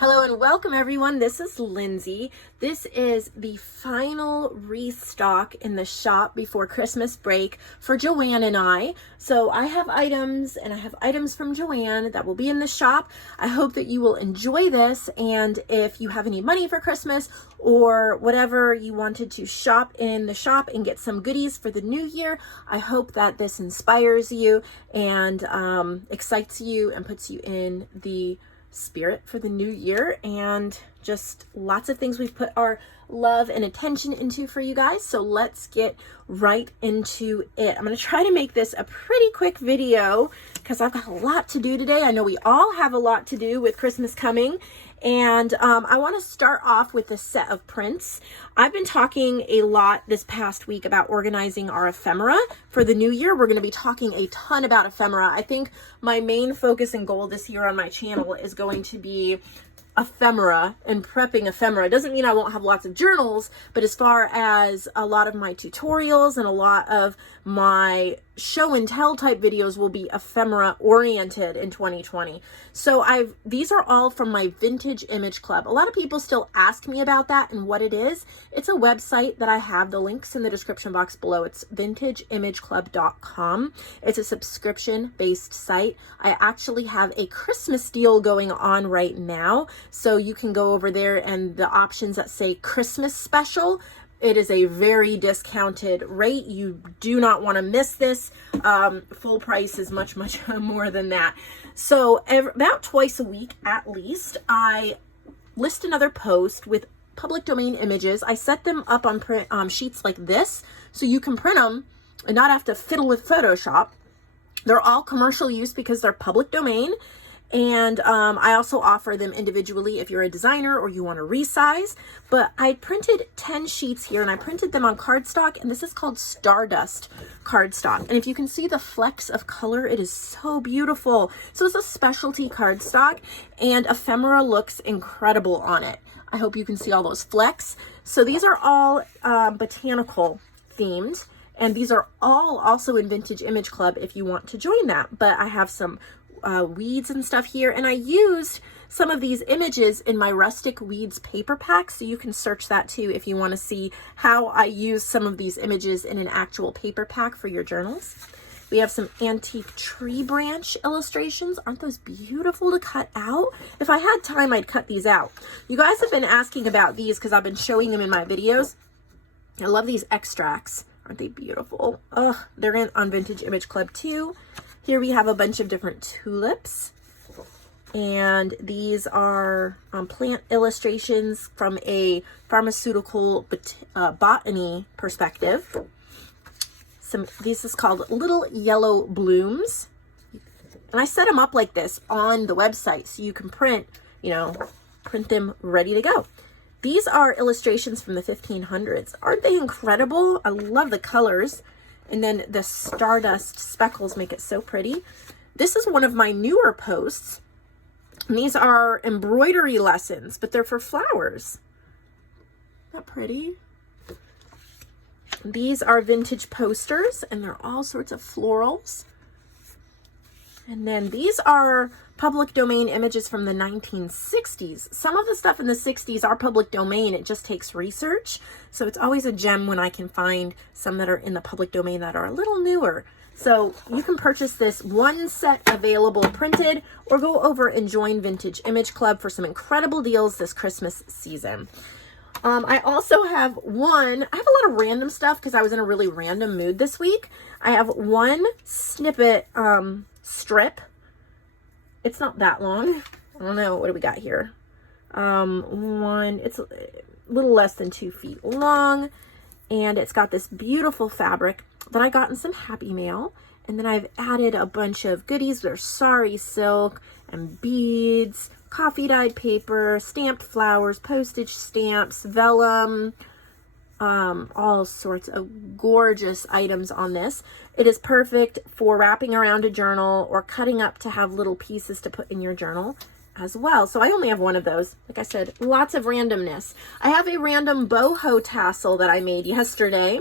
Hello and welcome everyone. This is Lindsay. This is the final restock in the shop before Christmas break for JoAnn and I. So I have items and I have items from JoAnn that will be in the shop. I hope that you will enjoy this, and if you have any money for Christmas or whatever you wanted to shop in the shop and get some goodies for the new year, I hope that this inspires you and excites you and puts you in the spirit for the new year, and just lots of things we've put our love and attention into for you guys. So let's get right into it. I'm going to try to make this a pretty quick video because I've got a lot to do today. I know we all have a lot to do with Christmas coming, and I want to start off with a set of prints. I've been talking a lot this past week about organizing our ephemera for the new year. We're going to be talking a ton about ephemera. I think my main focus and goal this year on my channel is going to be ephemera and prepping ephemera. It doesn't mean I won't have lots of journals, but as far as a lot of my tutorials and a lot of my show and tell type videos will be ephemera oriented in 2020. So these are all from my Vintage Image Club. A lot of people still ask me about that and what it is. It's a website that I have the links in the description box below. It's vintageimageclub.com. It's a subscription based site. I actually have a Christmas deal going on right now. So you can go over there, and the options that say Christmas special, it is a very discounted rate. You do not want to miss this. Full price is much more than that. So about twice a week at least, I list another post with public domain images. I set them up on print sheets like this, so you can print them and not have to fiddle with Photoshop. They're all commercial use because they're public domain. And I also offer them individually if you're a designer or you want to resize. But I printed 10 sheets here, and I printed them on cardstock, and this is called Stardust cardstock. And if you can see the flecks of color, it is so beautiful. So it's a specialty cardstock, and ephemera looks incredible on it. I hope you can see all those flecks. So these are all botanical themed, and these are all also in Vintage Image Club if you want to join that. But I have some weeds and stuff here, and I used some of these images in my Rustic Weeds paper pack, so you can search that too if you want to see how I use some of these images in an actual paper pack for your journals. We have some antique tree branch illustrations. Aren't those beautiful to cut out? If I had time, I'd cut these out. You guys have been asking about these because I've been showing them in my videos. I love these extracts. Aren't they beautiful? Oh, they're on Vintage Image Club too. Here we have a bunch of different tulips, and these are plant illustrations from a pharmaceutical botany perspective. This is called Little Yellow Blooms, and I set them up like this on the website so you can print them ready to go. These are illustrations from the 1500s. Aren't they incredible? I love the colors. And then the stardust speckles make it so pretty. This is one of my newer posts. And these are embroidery lessons, but they're for flowers. Isn't that pretty? These are vintage posters, and they're all sorts of florals. And then these are public domain images from the 1960s. Some of the stuff in the 60s are public domain. It just takes research. So it's always a gem when I can find some that are in the public domain that are a little newer. So you can purchase this one set available printed, or go over and join Vintage Image Club for some incredible deals this Christmas season. I also have I have a lot of random stuff because I was in a really random mood this week. I have one snippet strip. It's not that long. I don't know. What do we got here? It's a little less than 2 feet long, and it's got this beautiful fabric that I got in some Happy Mail. And then I've added a bunch of goodies. There's sari silk and beads, coffee dyed paper, stamped flowers, postage stamps, vellum, all sorts of gorgeous items on this. It is perfect for wrapping around a journal or cutting up to have little pieces to put in your journal as well. So I only have one of those. Like I said, lots of randomness. I have a random boho tassel that I made yesterday.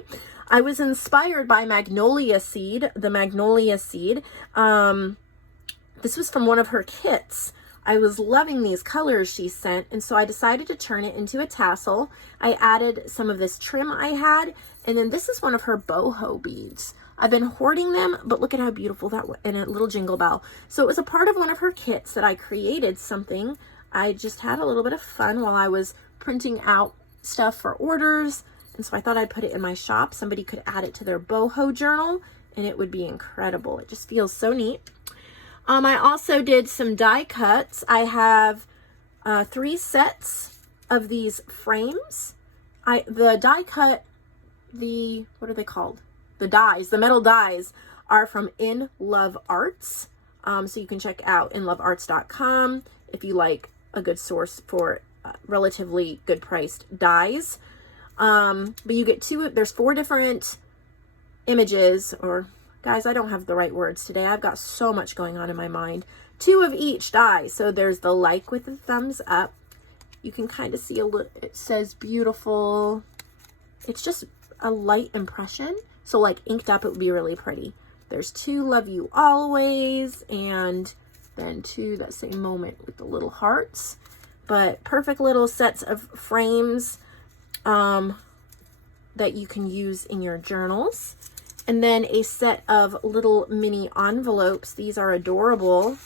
I was inspired by magnolia seed, the magnolia seed. This was from one of her kits. I was loving these colors she sent, and so I decided to turn it into a tassel. I added some of this trim I had, and then this is one of her boho beads. I've been hoarding them, but look at how beautiful that was, and a little jingle bell. So it was a part of one of her kits that I created something. I just had a little bit of fun while I was printing out stuff for orders, and so I thought I'd put it in my shop. Somebody could add it to their boho journal, and it would be incredible. It just feels so neat. I also did some die cuts. I have 3 sets of these frames. The die cut, what are they called? The dies, the metal dies are from In Love Arts. So you can check out inlovearts.com if you like a good source for relatively good priced dies. But you get there's 4 different images, or guys, I don't have the right words today. I've got so much going on in my mind. 2 of each die. So there's the like with the thumbs up. You can kind of see it says beautiful. It's just a light impression. So like inked up, it would be really pretty. There's 2 love you always, and then 2 that same moment with the little hearts. But perfect little sets of frames that you can use in your journals. And then a set of little mini envelopes. These are adorable.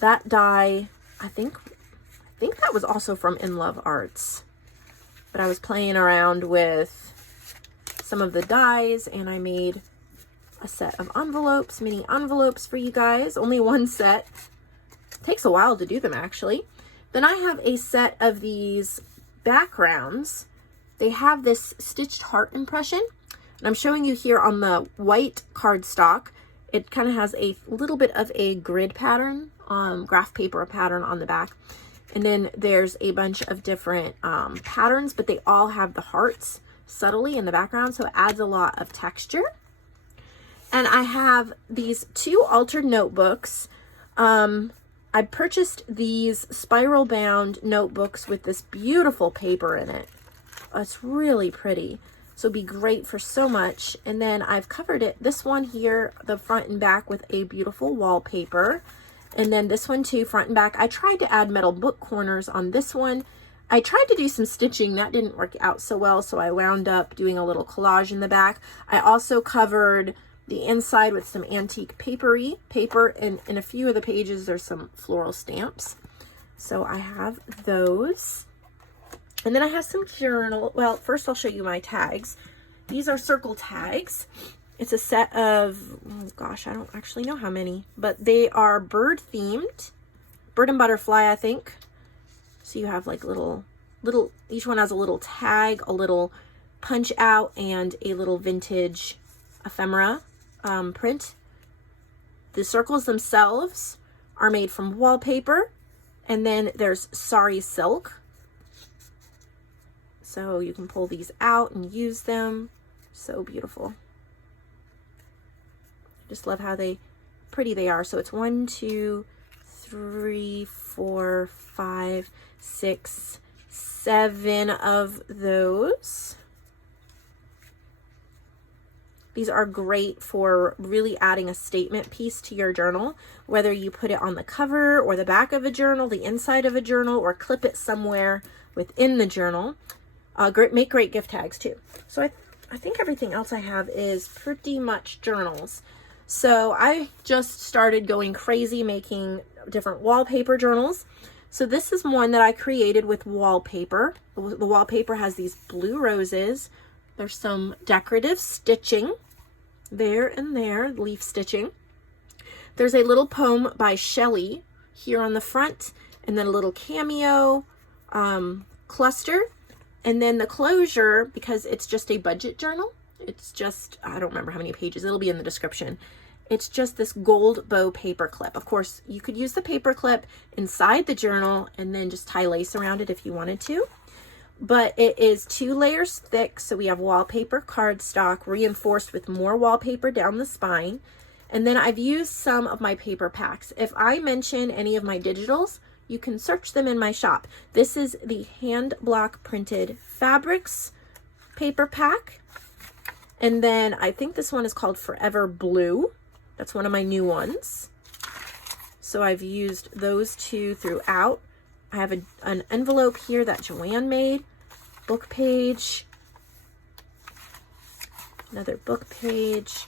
That die, I think that was also from In Love Arts. But I was playing around with some of the dies, and I made a set of envelopes, mini envelopes for you guys. Only 1 set. Takes a while to do them, actually. Then I have a set of these backgrounds. They have this stitched heart impression, and I'm showing you here on the white cardstock. It kind of has a little bit of a grid pattern, graph paper pattern on the back. And then there's a bunch of different patterns, but they all have the hearts subtly in the background, so it adds a lot of texture. And I have these 2 altered notebooks. I purchased these spiral bound notebooks with this beautiful paper in it. It's really pretty, so it'd be great for so much. And then I've covered it, this one here, the front and back, with a beautiful wallpaper. And then this one too, front and back. I tried to add metal book corners on this one. I tried to do some stitching. That didn't work out so well, so I wound up doing a little collage in the back. I also covered the inside with some antique paperie paper, and in a few of the pages there's some floral stamps. So I have those. And then I have some journal. Well, first I'll show you my tags. These are circle tags. It's a set of, oh gosh, I don't actually know how many, but they are bird themed. Bird and butterfly, I think. So you have like little, each one has a little tag, a little punch out, and a little vintage ephemera print. The circles themselves are made from wallpaper, and then there's sari silk. So you can pull these out and use them. So beautiful. Just love how pretty they are. So it's 1, 2, 3, 4, 5, 6, 7 of those. These are great for really adding a statement piece to your journal, whether you put it on the cover or the back of a journal, the inside of a journal, or clip it somewhere within the journal. Make great gift tags too. So I think everything else I have is pretty much journals. So I just started going crazy making different wallpaper journals. So this is one that I created with wallpaper. The wallpaper has these blue roses. There's some decorative stitching there and there, leaf stitching. There's a little poem by Shelley here on the front, and then a little cameo cluster. And then the closure, because it's just a budget journal, it's just, I don't remember how many pages, it'll be in the description. It's just this gold bow paper clip. Of course, you could use the paper clip inside the journal and then just tie lace around it if you wanted to. But it is 2 layers thick, so we have wallpaper cardstock reinforced with more wallpaper down the spine. And then I've used some of my paper packs. If I mention any of my digitals, you can search them in my shop. This is the hand block printed fabrics paper pack. And then I think this one is called Forever Blue. That's one of my new ones. So I've used those two throughout. I have an envelope here that JoAnn made, book page, another book page.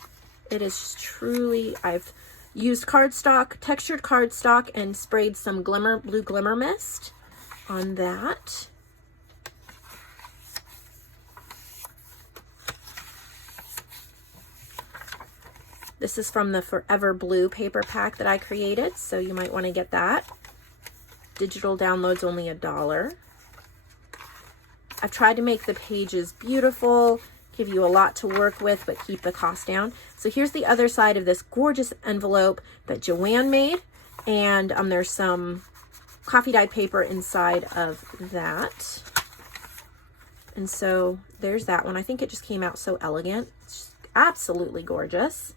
It is truly, I've used cardstock, textured cardstock, and sprayed some blue glimmer mist on that. This is from the Forever Blue paper pack that I created, so you might want to get that. Digital download's only $1. I've tried to make the pages beautiful, give you a lot to work with, but keep the cost down. So here's the other side of this gorgeous envelope that JoAnn made, and there's some coffee dyed paper inside of that. And so there's that one. I think it just came out so elegant. It's just absolutely gorgeous.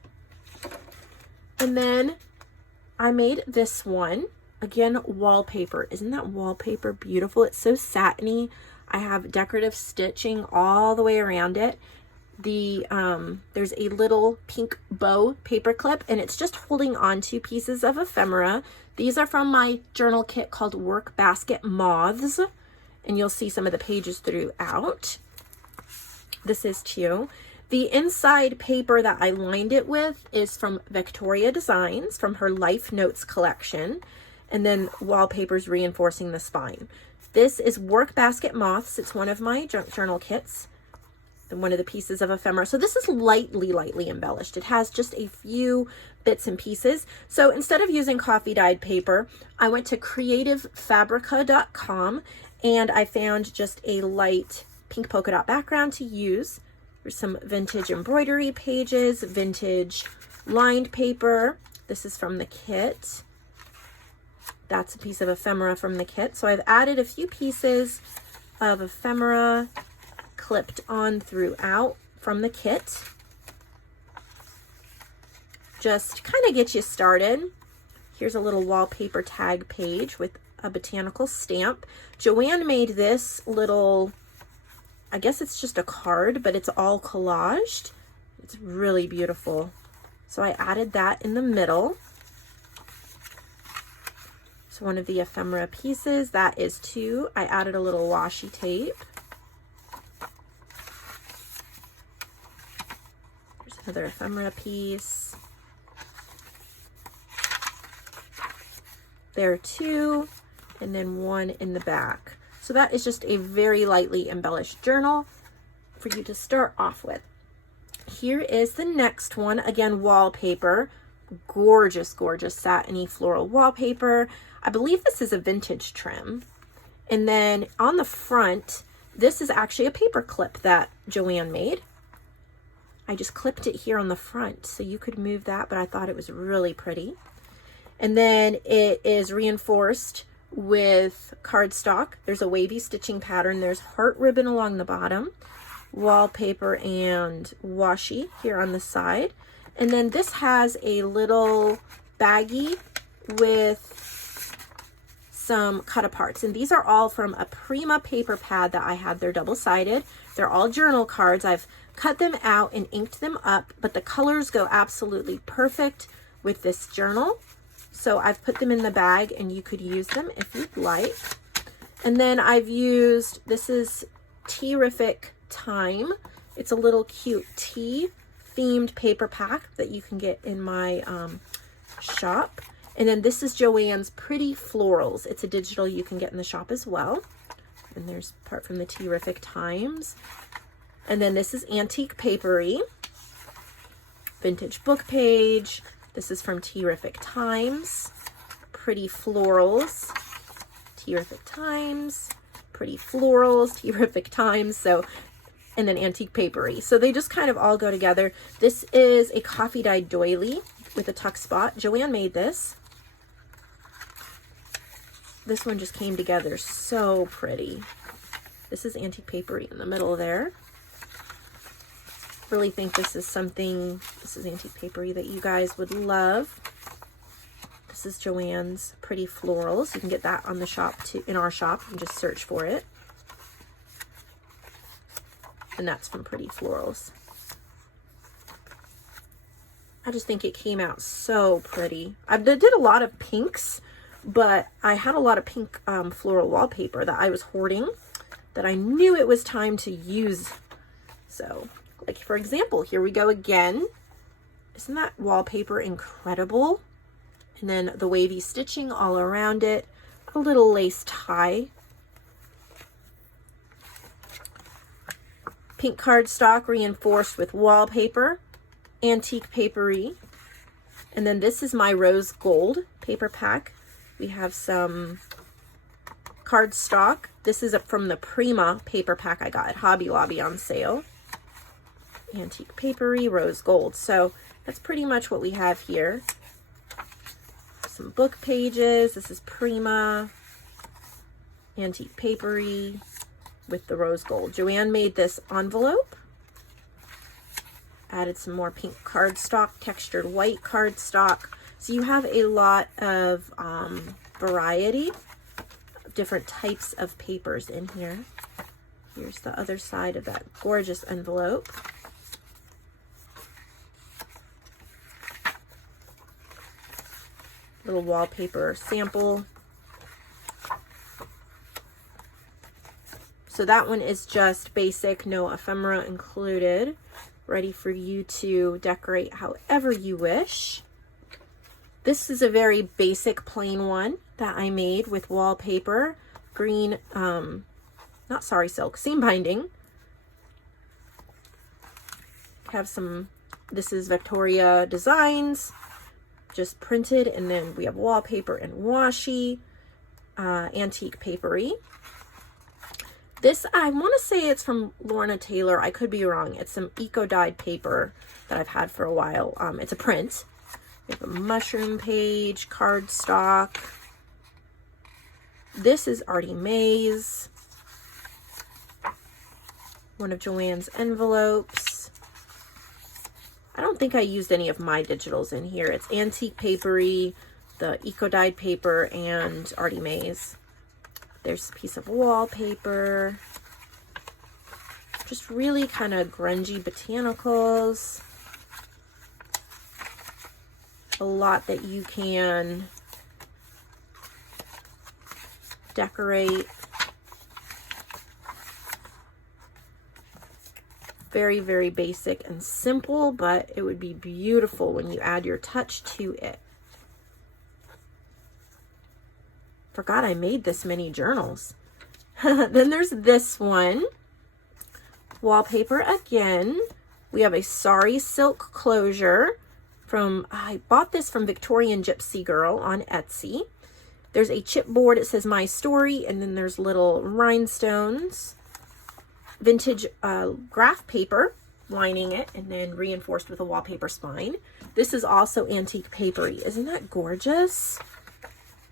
And then I made this one, again, wallpaper. Isn't that wallpaper beautiful? It's so satiny. I have decorative stitching all the way around it. There's a little pink bow paper clip, and it's just holding on to pieces of ephemera. These are from my journal kit called Work Basket Moths, and you'll see some of the pages throughout. This is too. The inside paper that I lined it with is from Victoria Designs, from her Life Notes collection, and then wallpaper's reinforcing the spine. This is Work Basket Moths. It's one of my junk journal kits, and one of the pieces of ephemera. So this is lightly embellished. It has just a few bits and pieces. So instead of using coffee dyed paper, I went to creativefabrica.com and I found just a light pink polka dot background to use. There's some vintage embroidery pages, vintage lined paper. This is from the kit. That's a piece of ephemera from the kit. So I've added a few pieces of ephemera clipped on throughout from the kit. Just kind of get you started. Here's a little wallpaper tag page with a botanical stamp. JoAnn made this little, I guess it's just a card, but it's all collaged. It's really beautiful. So I added that in the middle. So one of the ephemera pieces, that is two. I added a little washi tape. There's another ephemera piece. There are two, and then one in the back. So that is just a very lightly embellished journal for you to start off with. Here is the next one. Again, wallpaper. Gorgeous, gorgeous satiny floral wallpaper. I believe this is a vintage trim. And then on the front, this is actually a paper clip that JoAnn made. I just clipped it here on the front, so you could move that, but I thought it was really pretty. And then it is reinforced with cardstock. There's a wavy stitching pattern. There's heart ribbon along the bottom, wallpaper and washi here on the side. And then this has a little baggie with some cut aparts. And these are all from a Prima paper pad that I had. They're double-sided. They're all journal cards. I've cut them out and inked them up, but the colors go absolutely perfect with this journal. So I've put them in the bag and you could use them if you'd like. And then I've used, this is Terrific Time. It's a little cute tea themed paper pack that you can get in my shop. And then this is JoAnn's Pretty Florals. It's a digital you can get in the shop as well. And there's part from the Terrific Times. And then this is Antique Paperie. Vintage book page. This is from Terrific Times. Pretty Florals. Terrific Times. Pretty Florals. Terrific Times. So, and then Antique Paperie. So they just kind of all go together. This is a coffee dyed doily with a tuck spot. JoAnn made this. This one just came together so pretty. This is Antique Paperie in the middle there. Really think this is something, this is Antique Paperie, that you guys would love. This is JoAnn's Pretty Florals. You can get that on the shop too, in our shop. You can just search for it. And that's from Pretty Florals. I just think it came out so pretty. I did a lot of pinks, but I had a lot of pink floral wallpaper that I was hoarding that I knew it was time to use. So, like for example, here we go again. Isn't that wallpaper incredible? And then the wavy stitching all around it, a little lace tie. Pink cardstock reinforced with wallpaper, antique paperie. And then this is my rose gold paper pack. We have some cardstock. This is from the Prima paper pack I got at Hobby Lobby on sale. Antique paperie, rose gold. So that's pretty much what we have here. Some book pages. This is Prima, antique paperie with the rose gold. JoAnn made this envelope. Added some more pink cardstock, textured white cardstock. So you have a lot of variety of different types of papers in here. Here's the other side of that gorgeous envelope. Little wallpaper sample. So that one is just basic, no ephemera included. Ready for you to decorate however you wish. This is a very basic plain one that I made with wallpaper, green, not sorry silk, seam binding. Have some, this is Victoria Designs, just printed, and then we have wallpaper and washi, antique paperie. This, I want to say it's from Lorna Taylor. I could be wrong. It's some eco-dyed paper that I've had for a while. It's a print. We have a mushroom page, cardstock. This is Artie Mae's. One of JoAnn's envelopes. I don't think I used any of my digitals in here. It's antique paperie, the eco-dyed paper, and Artie Mae's. There's a piece of wallpaper. Just really kind of grungy botanicals. A lot that you can decorate. Very, very basic and simple, but it would be beautiful when you add your touch to it. Forgot I made this many journals. Then there's this one. Wallpaper again. We have a Sorry Silk closure from, I bought this from Victorian Gypsy Girl on Etsy. There's a chipboard. It says My Story, and then there's little rhinestones. Vintage graph paper lining it, and then reinforced with a wallpaper spine. This is also antique papery. Isn't that gorgeous?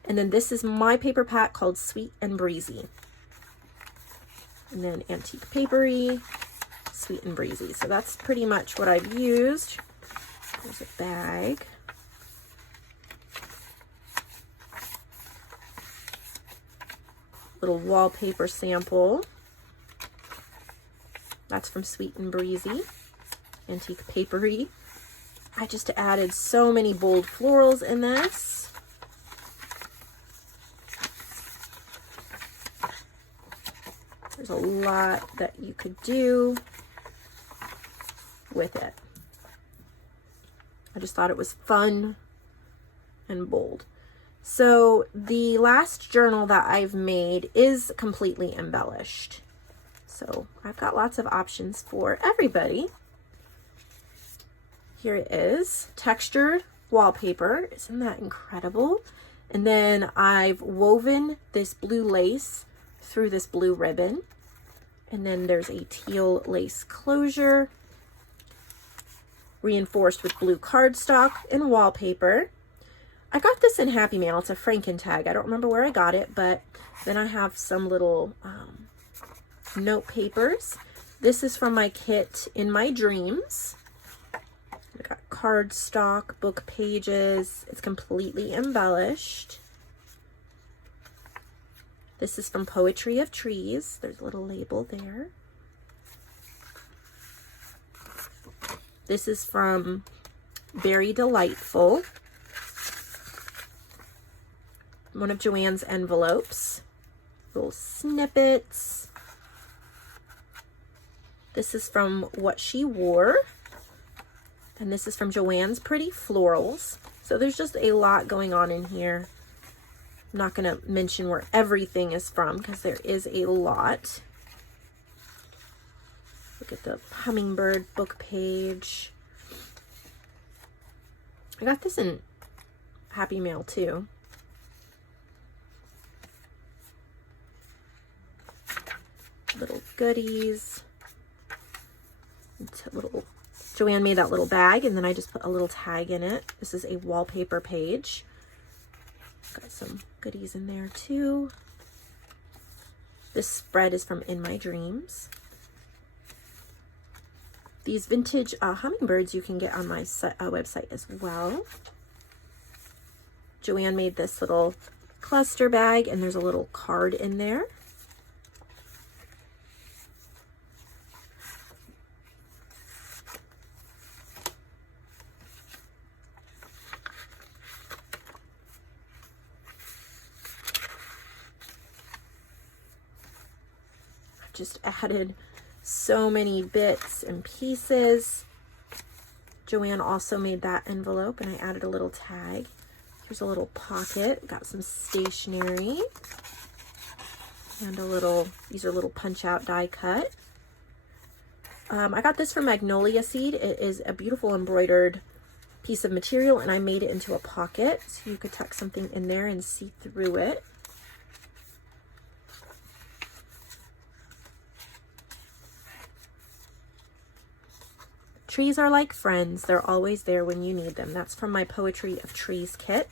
And then this is my paper pack called Sweet and Breezy. And then antique papery, Sweet and Breezy. So that's pretty much what I've used. There's a bag. Little wallpaper sample. That's from Sweet and Breezy. Antique papery. I just added so many bold florals in this. There's a lot that you could do with it. I just thought it was fun and bold. So the last journal that I've made is completely embellished. So I've got lots of options for everybody. Here it is, textured wallpaper. Isn't that incredible? And then I've woven this blue lace through this blue ribbon. And then there's a teal lace closure, reinforced with blue cardstock and wallpaper. I got this in Happy Mail. It's a Franken tag. I don't remember where I got it, but then I have some little note papers. This is from my kit In My Dreams. I got cardstock, book pages. It's completely embellished. This is from Poetry of Trees. There's a little label there. This is from Very Delightful. One of JoAnn's envelopes. Little snippets. This is from What She Wore. And this is from JoAnn's Pretty Florals. So there's just a lot going on in here. I'm not going to mention where everything is from because there is a lot. Look at the hummingbird book page. I got this in Happy Mail too. Little goodies. It's a little, JoAnn made that little bag and then I just put a little tag in it. This is a wallpaper page. Got some goodies in there too. This spread is from In My Dreams. These vintage hummingbirds you can get on my website as well. JoAnn made this little cluster bag and there's a little card in there. Just added so many bits and pieces. JoAnn also made that envelope and I added a little tag. Here's a little pocket. Got some stationery and a little, these are little punch out die cut. I got this from Magnolia Seed. It is a beautiful embroidered piece of material and I made it into a pocket so you could tuck something in there and see through it. Trees are like friends. They're always there when you need them. That's from my Poetry of Trees kit.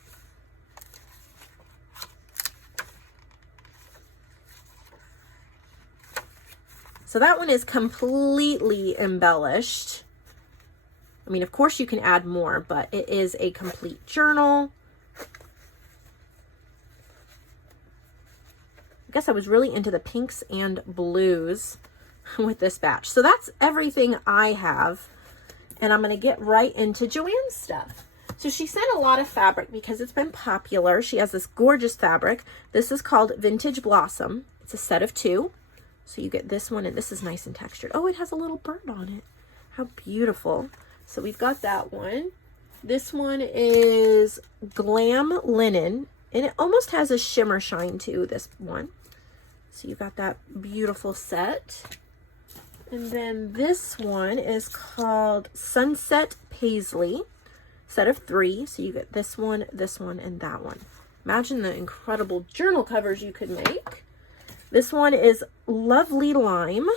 So that one is completely embellished. I mean, of course you can add more, but it is a complete journal. I guess I was really into the pinks and blues with this batch. So that's everything I have. And I'm going to get right into JoAnn's stuff. So she sent a lot of fabric because it's been popular. She has this gorgeous fabric. This is called Vintage Blossom. It's a set of 2. So you get this one, and this is nice and textured. Oh, it has a little bird on it. How beautiful. So we've got that one. This one is Glam Linen, and it almost has a shimmer shine to this one. So you've got that beautiful set. And then this one is called Sunset Paisley, set of 3. So you get this one, and that one. Imagine the incredible journal covers you could make. This one is Lovely Lime.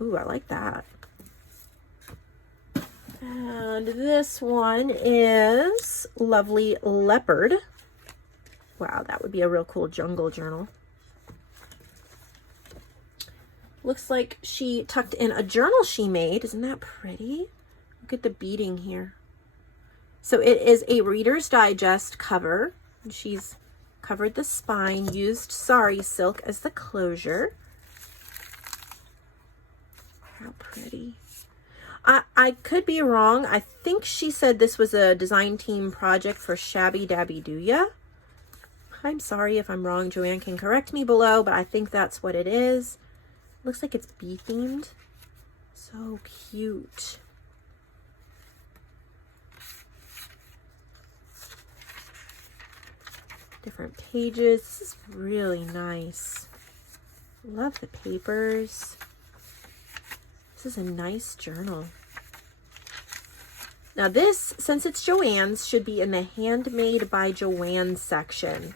Ooh, I like that. And this one is Lovely Leopard. Wow, that would be a real cool jungle journal. Looks like she tucked in a journal she made. Isn't that pretty? Look at the beading here. So it is a Reader's Digest cover. And she's covered the spine, used sari silk as the closure. How pretty. I could be wrong. I think she said this was a design team project for Shabby Dabby Do Ya. I'm sorry if I'm wrong. JoAnn can correct me below, but I think that's what it is. Looks like it's bee themed. So cute. Different pages. This is really nice. Love the papers. This is a nice journal. Now this, since it's JoAnn's, should be in the Handmade by JoAnn section.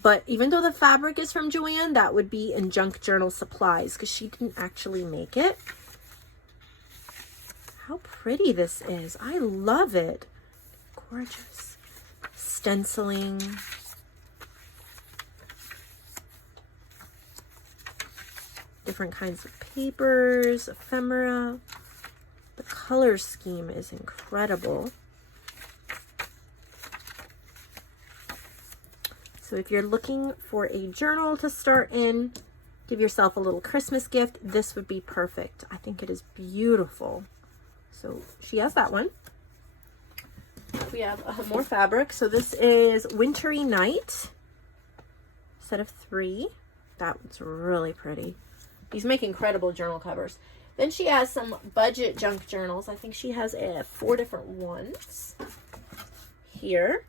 But even though the fabric is from JoAnn, that would be in Junk Journal Supplies because she didn't actually make it. How pretty this is. I love it. Gorgeous. Stenciling. Different kinds of papers, ephemera. The color scheme is incredible. So if you're looking for a journal to start in, give yourself a little Christmas gift, this would be perfect. I think it is beautiful. So she has that one. We have more fabric. So this is Wintry Night, set of 3. That one's really pretty. These make incredible journal covers. Then she has some budget junk journals. I think she has 4 different ones here.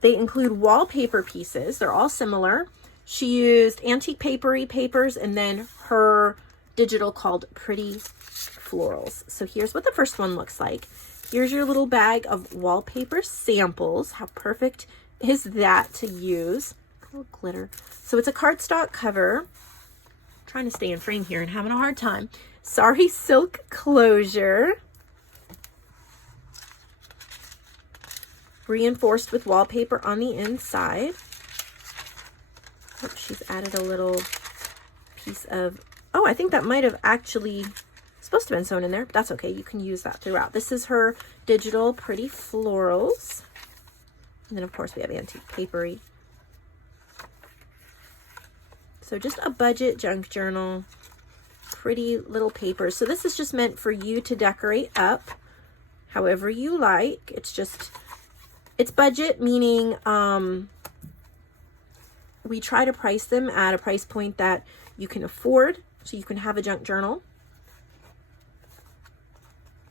They include wallpaper pieces. They're all similar. She used antique papery papers and then her digital called Pretty Florals. So here's what the first one looks like. Here's your little bag of wallpaper samples. How perfect is that to use? A little glitter. So it's a cardstock cover. I'm trying to stay in frame here and having a hard time. Sorry silk closure. Reinforced with wallpaper on the inside. Oh, she's added a little piece of, oh, I think that might have actually supposed to have been sewn in there, but that's okay. You can use that throughout. This is her digital Pretty Florals. And then of course we have antique papery. So just a budget junk journal, pretty little papers. So this is just meant for you to decorate up however you like. It's just, it's budget, meaning we try to price them at a price point that you can afford, so you can have a junk journal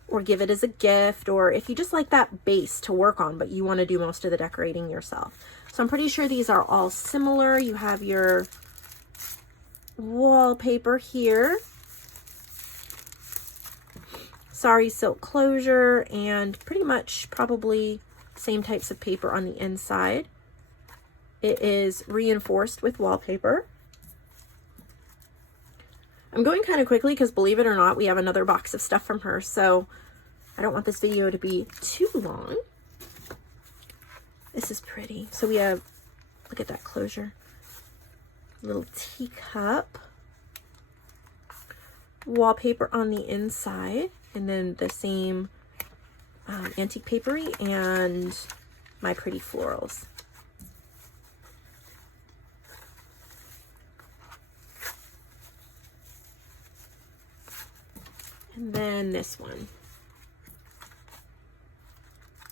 or give it as a gift, or if you just like that base to work on but you want to do most of the decorating yourself. So I'm pretty sure these are all similar. You have your wallpaper here, sorry silk closure, and pretty much probably same types of paper on the inside. It is reinforced with wallpaper. I'm going kind of quickly because, believe it or not, we have another box of stuff from her, so I don't want this video to be too long. This is pretty. So we have, look at that closure. Little teacup. Wallpaper on the inside, and then the same antique papery and my Pretty Florals. And then this one.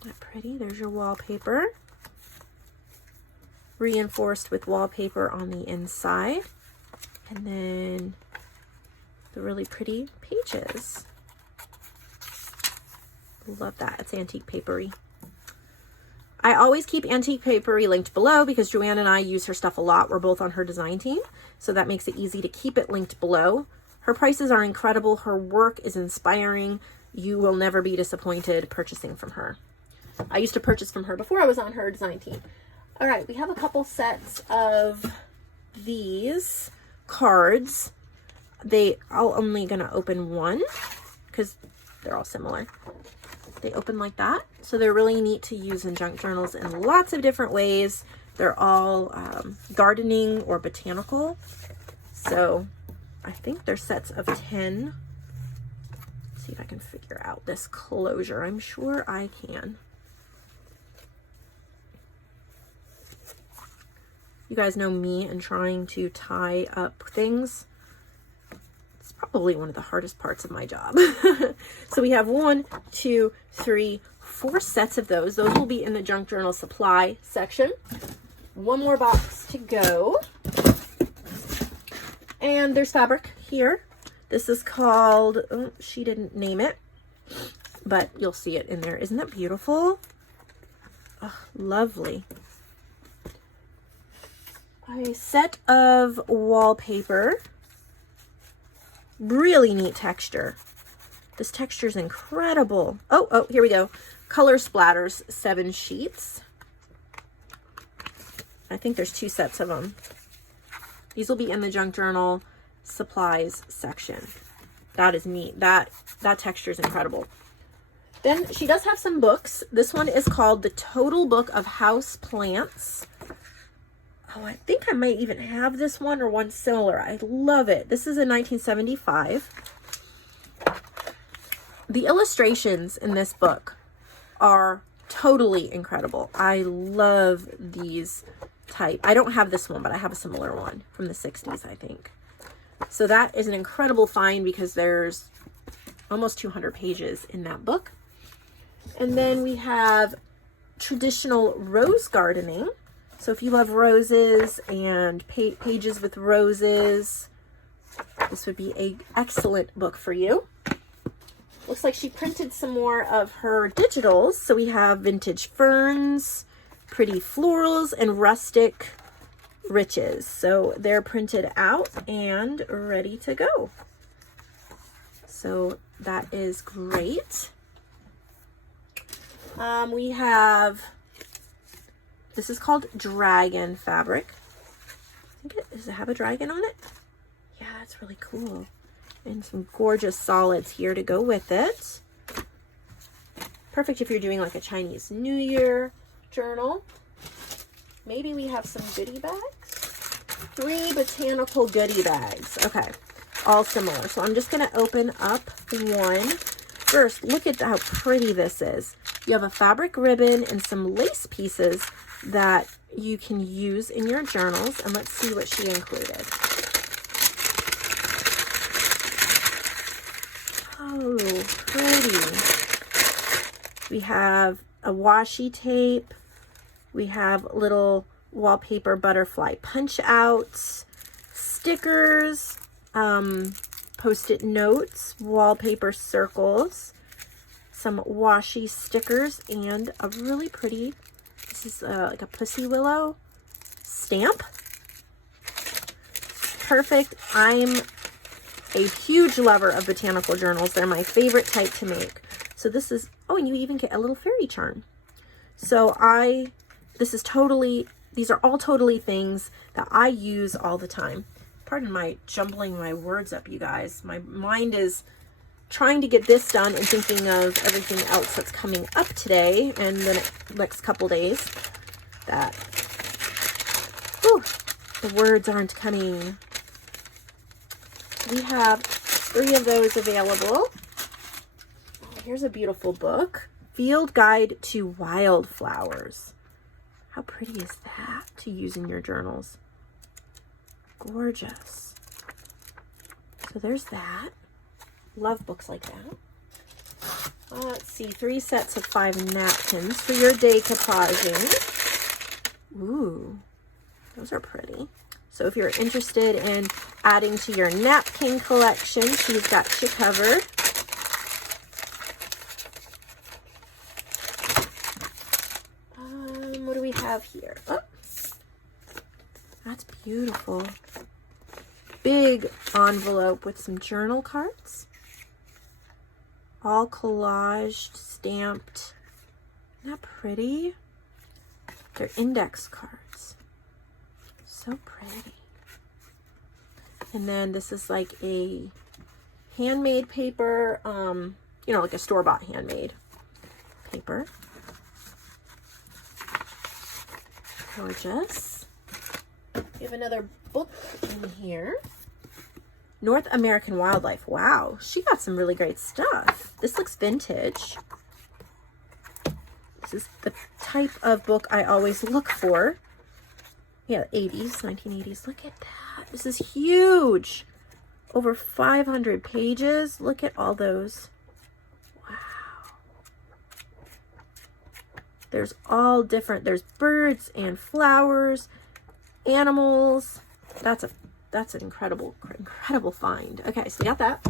Isn't that pretty? There's your wallpaper. Reinforced with wallpaper on the inside. And then the really pretty pages. Love that. It's antique papery. I always keep antique papery linked below because JoAnn and I use her stuff a lot. We're both on her design team, so that makes it easy to keep it linked below. Her prices are incredible. Her work is inspiring. You will never be disappointed purchasing from her. I used to purchase from her before I was on her design team. All right, we have a couple sets of these cards. I'm only going to open one because they're all similar. They open like that. So they're really neat to use in junk journals in lots of different ways. They're all gardening or botanical. So I think they're sets of 10. Let's see if I can figure out this closure. I'm sure I can. You guys know me and trying to tie up things. It's probably one of the hardest parts of my job. So we have 1, 2, 3, 4 sets of those. Those will be in the junk journal supply section. One more box to go. And there's fabric here. This is called, oh, she didn't name it, but you'll see it in there. Isn't that beautiful? Oh, lovely. A set of wallpaper. Really neat texture. This texture is incredible. Oh, here we go. Color splatters, 7 sheets. I think there's 2 sets of them. These will be in the junk journal supplies section. That is neat. That texture is incredible. Then she does have some books. This one is called The Total Book of House Plants. Oh, I think I might even have this one or one similar. I love it. This is in 1975. The illustrations in this book are totally incredible. I love these type. I don't have this one, but I have a similar one from the 60s, I think. So that is an incredible find because there's almost 200 pages in that book. And then we have traditional rose gardening. So if you love roses and pages with roses, this would be an excellent book for you. Looks like she printed some more of her digitals. So we have vintage ferns, pretty florals, and rustic riches. So they're printed out and ready to go. So that is great. We have, this is called Dragon fabric. Does it have a dragon on it? Yeah, it's really cool. And some gorgeous solids here to go with it. Perfect if you're doing like a Chinese New Year journal. Maybe we have some goodie bags. 3 botanical goodie bags. Okay, all similar. So I'm just going to open up one. First, look at how pretty this is. You have a fabric ribbon and some lace pieces that you can use in your journals. And let's see what she included. Oh, pretty. We have a washi tape. We have little wallpaper butterfly punch outs, stickers, post-it notes, wallpaper circles, some washi stickers, and a really pretty, this is like a pussy willow stamp. Perfect. I'm a huge lover of botanical journals. They're my favorite type to make. So this is, oh, and you even get a little fairy charm. So these are all totally things that I use all the time. Pardon my jumbling my words up, you guys. My mind is trying to get this done and thinking of everything else that's coming up today and the next couple days that, whew, the words aren't coming. We have 3 of those available. Here's a beautiful book. Field Guide to Wildflowers. How pretty is that to use in your journals? Gorgeous. So there's that. Love books like that. Let's see, 3 sets of 5 napkins for your decoupaging. Ooh, those are pretty. So if you're interested in adding to your napkin collection, she's got you covered. What do we have here? Oh, that's beautiful. Big envelope with some journal cards. All collaged, stamped. Isn't that pretty? They're index cards. So pretty. And then this is like a handmade paper, you know, like a store-bought handmade paper. Gorgeous. We have another book in here. North American Wildlife. Wow, she got some really great stuff. This looks vintage. This is the type of book I always look for. Yeah, 80s, 1980s. Look at that. This is huge. Over 500 pages. Look at all those. Wow. There's all different. There's birds and flowers, animals. That's an incredible find. Okay, so we got that.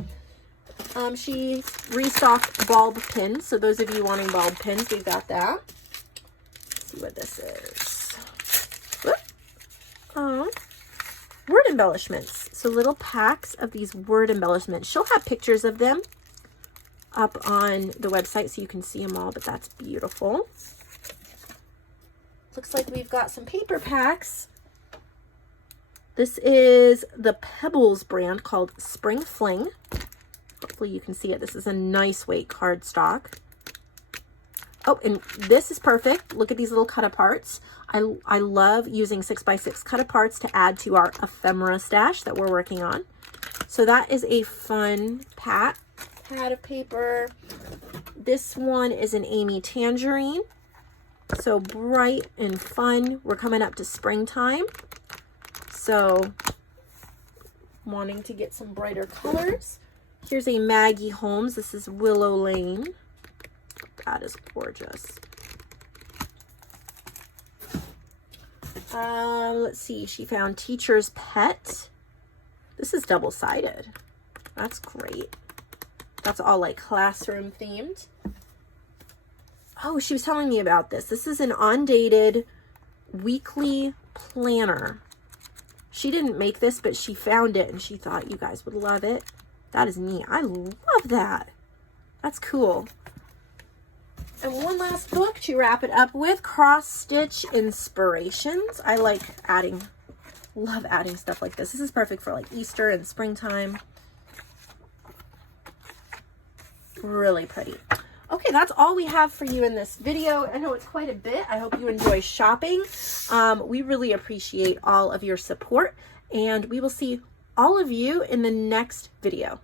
She restocked bulb pins. So those of you wanting bulb pins, we've got that. Let's see what this is. Oh, word embellishments. So little packs of these word embellishments. She'll have pictures of them up on the website so you can see them all, but that's beautiful. Looks like we've got some paper packs. This is the Pebbles brand called Spring Fling. Hopefully you can see it. This is a nice weight cardstock. Oh, and this is perfect. Look at these little cut aparts. I love using 6x6 cut aparts to add to our ephemera stash that we're working on. So that is a fun pad of paper. This one is an Amy Tangerine. So bright and fun. We're coming up to springtime. So wanting to get some brighter colors. Here's a Maggie Holmes. This is Willow Lane. That is gorgeous. Let's see, she found Teacher's Pet. This is double-sided. That's great. That's all like classroom themed. Oh, she was telling me about this. This is an undated weekly planner. She didn't make this, but she found it and she thought you guys would love it. That is neat. I love that. That's cool. And one last book to wrap it up with, Cross Stitch Inspirations. I like love adding stuff like this. This is perfect for like Easter and springtime. Really pretty. Okay, that's all we have for you in this video. I know it's quite a bit. I hope you enjoy shopping. We really appreciate all of your support, and we will see all of you in the next video.